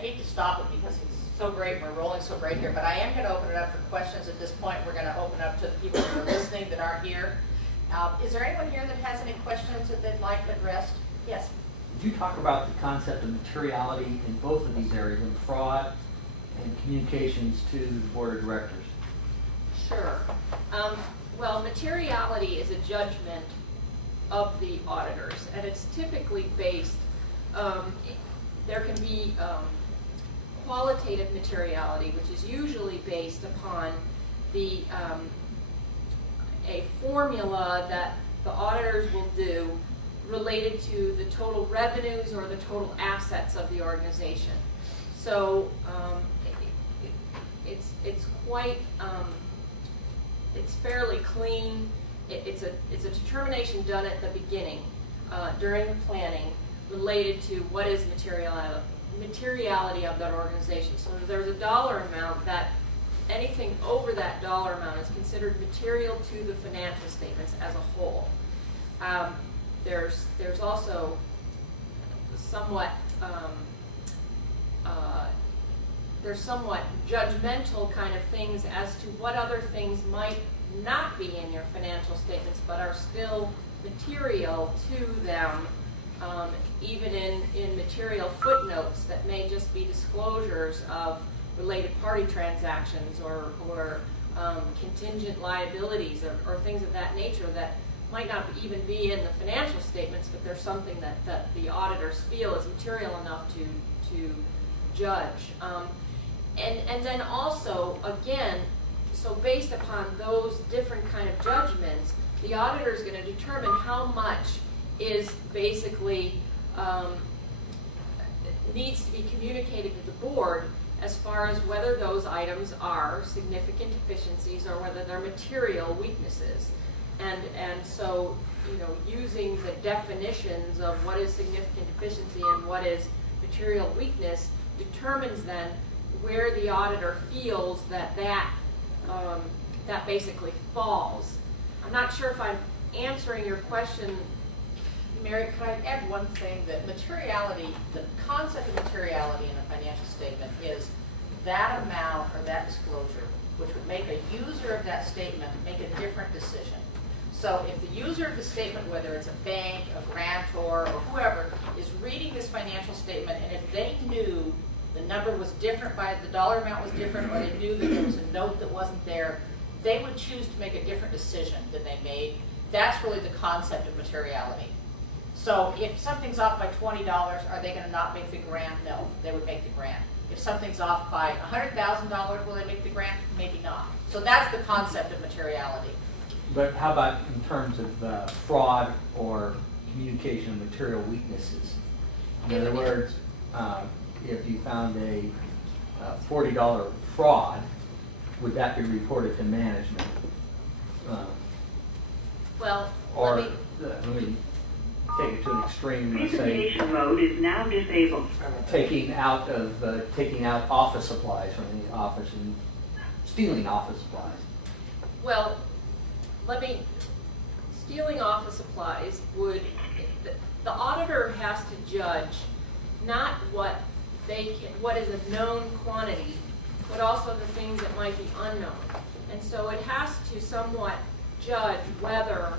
hate to stop it because it's so great and we're rolling so great here, but I am going to open it up for questions at this point. We're going to open up to the people who are listening that aren't here. Is there anyone here that has any questions that they'd like addressed? Yes? Did you talk about the concept of materiality in both of these areas, in fraud and communications to the board of directors? Sure. Well, materiality is a judgment of the auditors, and it's typically based, there can be qualitative materiality, which is usually based upon the a formula that the auditors will do related to the total revenues or the total assets of the organization. So it's quite it's fairly clean. It's a determination done at the beginning during the planning related to what is materiality of that organization. So there's a dollar amount that anything over that dollar amount is considered material to the financial statements as a whole. There's also somewhat judgmental kind of things as to what other things might not be in your financial statements but are still material to them, even in material footnotes that may just be disclosures of related party transactions or contingent liabilities or things of that nature that might not even be in the financial statements, but there's something that the auditors feel is material enough to judge. And then also, again, so based upon those different kind of judgments, the auditor is going to determine how much is basically needs to be communicated to the board as far as whether those items are significant deficiencies or whether they're material weaknesses. And so, you know, using the definitions of what is significant deficiency and what is material weakness determines then where the auditor feels that basically falls. I'm not sure if I'm answering your question. Mary, could I add one thing? That materiality, the concept of materiality in a financial statement is that amount or that disclosure which would make a user of that statement make a different decision. So if the user of the statement, whether it's a bank, a grantor, or whoever, is reading this financial statement, and if they knew the number was different, the dollar amount was different, or they knew that there was a note that wasn't there, they would choose to make a different decision than they made. That's really the concept of materiality. So if something's off by $20, are they going to not make the grant? No, they would make the grant. If something's off by $100,000, will they make the grant? Maybe not. So that's the concept of materiality. But how about in terms of fraud or communication of material weaknesses? In other words, if you found a $40 fraud, would that be reported to management? Well, or let me take it to an extreme. Presentation mode is now disabled. Taking out office supplies from the office and stealing office supplies. Well, stealing office supplies would, the auditor has to judge not what is a known quantity, but also the things that might be unknown. And so it has to somewhat judge whether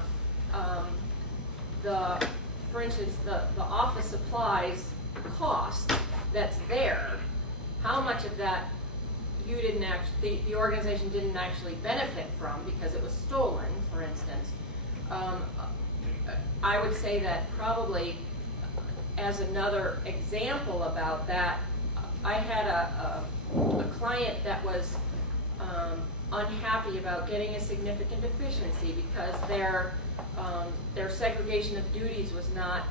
for instance, the office supplies cost that's there, how much of that you didn't actually, the organization didn't actually benefit from because it was stolen, for instance. I would say that probably as another example about that, I had a client that was unhappy about getting a significant deficiency because their segregation of duties was not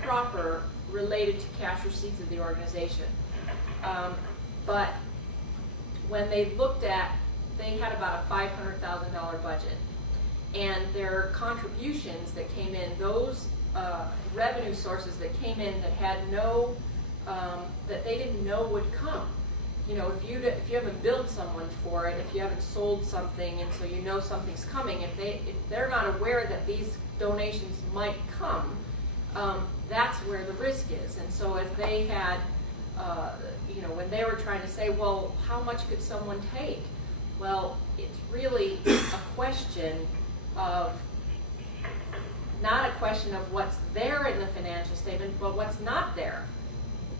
proper related to cash receipts of the organization. But when they looked at, they had about a $500,000 budget, and their contributions that came in, those revenue sources that came in that had no, that they didn't know would come. You know, if you haven't billed someone for it, if you haven't sold something, and so you know something's coming, if they're not aware that these donations might come, that's where the risk is. And so if they had you know, when they were trying to say, well, how much could someone take? Well, it's really a question of, not a question of what's there in the financial statement, but what's not there.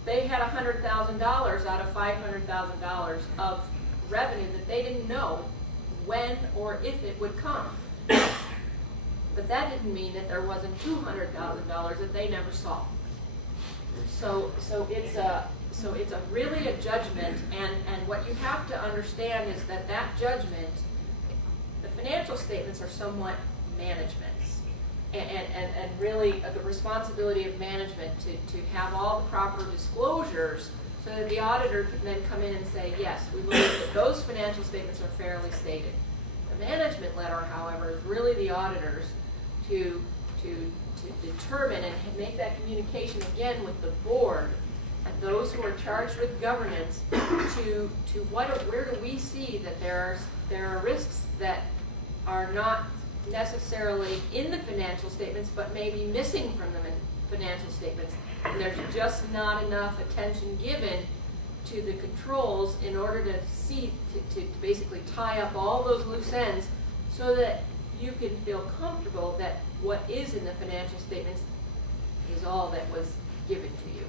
They had $100,000 out of $500,000 of revenue that they didn't know when or if it would come. But that didn't mean that there wasn't $200,000 that they never saw. So it's a really a judgment, and what you have to understand is that judgment, the financial statements are somewhat management's, and really the responsibility of management to have all the proper disclosures so that the auditor can then come in and say, yes, we believe that those financial statements are fairly stated. The management letter, however, is really the auditors to determine and make that communication again with the board and those who are charged with governance to where do we see that there are risks that are not necessarily in the financial statements but may be missing from the financial statements, and there's just not enough attention given to the controls in order to see to basically tie up all those loose ends so that you can feel comfortable that what is in the financial statements is all that was given to you.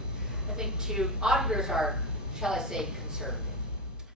I think too, auditors are, shall I say, conservative.